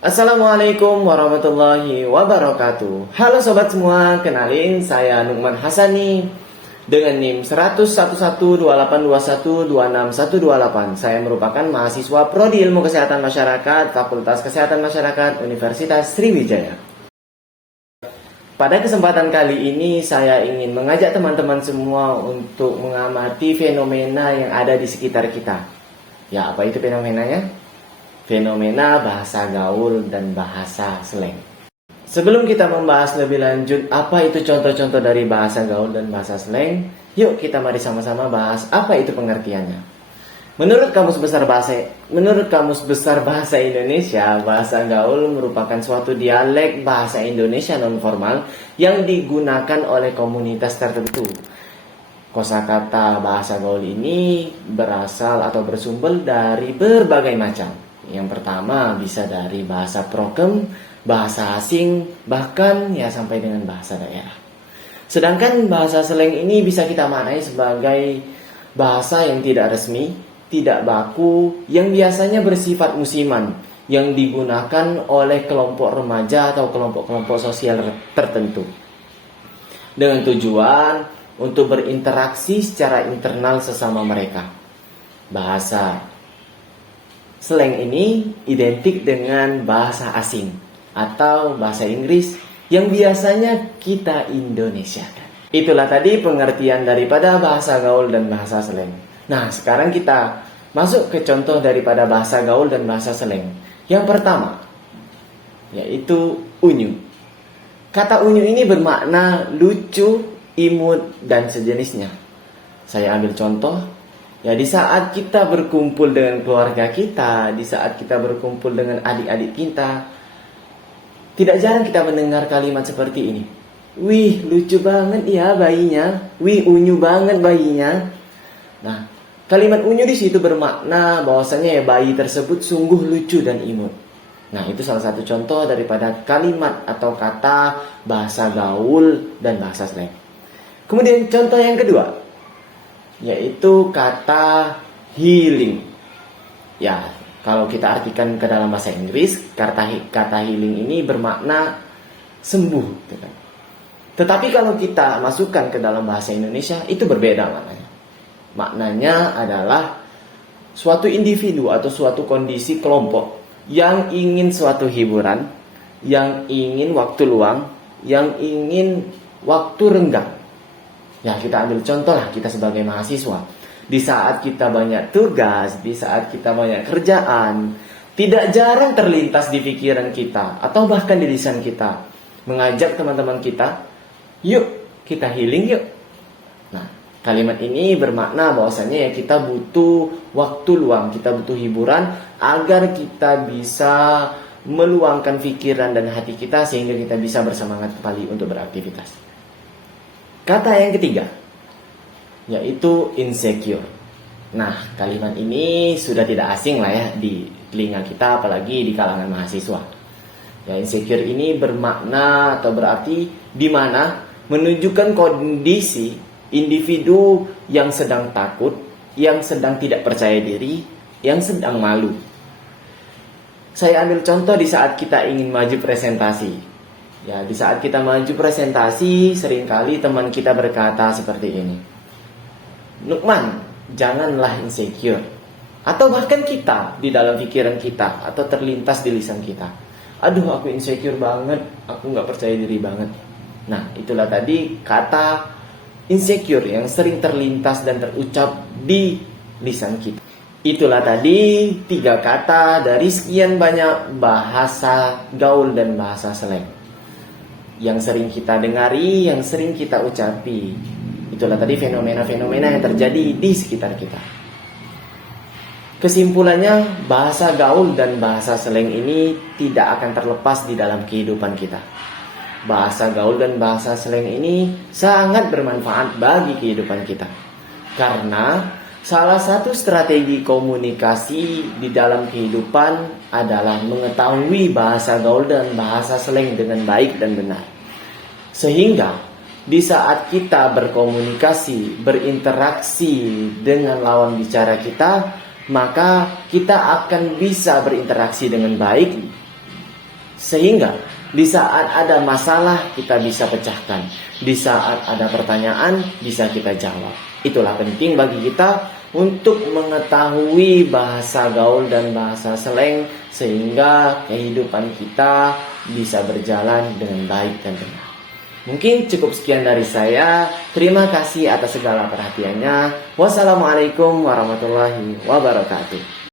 Assalamualaikum warahmatullahi wabarakatuh. Halo sobat semua, kenalin saya Nukman Hasani dengan NIM 1112821261128. Saya merupakan mahasiswa Prodi Ilmu Kesehatan Masyarakat, Fakultas Kesehatan Masyarakat, Universitas Sriwijaya. Pada kesempatan kali ini saya ingin mengajak teman-teman semua untuk mengamati fenomena yang ada di sekitar kita. Ya, apa itu fenomenanya? Fenomena bahasa gaul dan bahasa slang. Sebelum kita membahas lebih lanjut apa itu contoh-contoh dari bahasa gaul dan bahasa slang, yuk kita mari sama-sama bahas apa itu pengertiannya. Menurut Kamus Besar Bahasa Indonesia, bahasa gaul merupakan suatu dialek bahasa Indonesia non-formal yang digunakan oleh komunitas tertentu. Kosakata bahasa gaul ini berasal atau bersumber dari berbagai macam. Yang pertama bisa dari bahasa prokem, bahasa asing, bahkan ya sampai dengan bahasa daerah. Sedangkan bahasa slang ini bisa kita maknai sebagai bahasa yang tidak resmi, tidak baku, yang biasanya bersifat musiman, yang digunakan oleh kelompok remaja atau kelompok-kelompok sosial tertentu. Dengan tujuan untuk berinteraksi secara internal sesama mereka. Bahasa slang ini identik dengan bahasa asing atau bahasa Inggris yang biasanya kita Indonesiakan. Itulah tadi pengertian daripada bahasa gaul dan bahasa slang. Nah, sekarang kita masuk ke contoh daripada bahasa gaul dan bahasa slang. Yang pertama, yaitu unyu. Kata unyu ini bermakna lucu, imut, dan sejenisnya. Saya ambil contoh. Ya, di saat kita berkumpul dengan keluarga kita, di saat kita berkumpul dengan adik-adik kita, tidak jarang kita mendengar kalimat seperti ini. Wih, lucu banget ya bayinya. Wih, unyu banget bayinya. Nah, kalimat unyu di situ bermakna bahwasanya ya bayi tersebut sungguh lucu dan imut. Nah, itu salah satu contoh daripada kalimat atau kata bahasa gaul dan bahasa slang. Kemudian contoh yang kedua, yaitu kata healing. Ya, kalau kita artikan ke dalam bahasa Inggris, kata healing ini bermakna sembuh. Tetapi kalau kita masukkan ke dalam bahasa Indonesia, itu berbeda maknanya. Maknanya adalah suatu individu atau suatu kondisi kelompok yang ingin suatu hiburan, yang ingin waktu luang, yang ingin waktu renggang. Ya, kita ambil contoh lah, kita sebagai mahasiswa. Di saat kita banyak tugas, di saat kita banyak kerjaan, tidak jarang terlintas di pikiran kita, atau bahkan di lisan kita, mengajak teman-teman kita, yuk kita healing yuk. Nah, kalimat ini bermakna bahwasanya ya kita butuh waktu luang, kita butuh hiburan, agar kita bisa meluangkan pikiran dan hati kita, sehingga kita bisa bersemangat kembali untuk beraktivitas. Kata yang ketiga, yaitu insecure. Nah, kalimat ini sudah tidak asing lah ya di telinga kita, apalagi di kalangan mahasiswa. Ya, insecure ini bermakna atau berarti di mana menunjukkan kondisi individu yang sedang takut, yang sedang tidak percaya diri, yang sedang malu. Saya ambil contoh di saat kita ingin maju presentasi. Ya, di saat kita maju presentasi, seringkali teman kita berkata seperti ini. Nukman, janganlah insecure. Atau bahkan kita, di dalam pikiran kita, atau terlintas di lisan kita. Aduh, aku insecure banget, aku gak percaya diri banget. Nah, itulah tadi kata insecure yang sering terlintas dan terucap di lisan kita. Itulah tadi 3 kata dari sekian banyak bahasa gaul dan bahasa slang yang sering kita dengari, yang sering kita ucapi. Itulah tadi fenomena-fenomena yang terjadi di sekitar kita. Kesimpulannya, bahasa gaul dan bahasa slang ini tidak akan terlepas di dalam kehidupan kita. Bahasa gaul dan bahasa slang ini sangat bermanfaat bagi kehidupan kita. Karena salah satu strategi komunikasi di dalam kehidupan adalah mengetahui bahasa gaul dan bahasa slang dengan baik dan benar. Sehingga di saat kita berkomunikasi, berinteraksi dengan lawan bicara kita, maka kita akan bisa berinteraksi dengan baik Sehingga di saat ada masalah kita bisa pecahkan, di saat ada pertanyaan bisa kita jawab. Itulah penting bagi kita untuk mengetahui bahasa gaul dan bahasa slang, sehingga kehidupan kita bisa berjalan dengan baik dan benar. Mungkin cukup sekian dari saya. Terima kasih atas segala perhatiannya. Wassalamualaikum warahmatullahi wabarakatuh.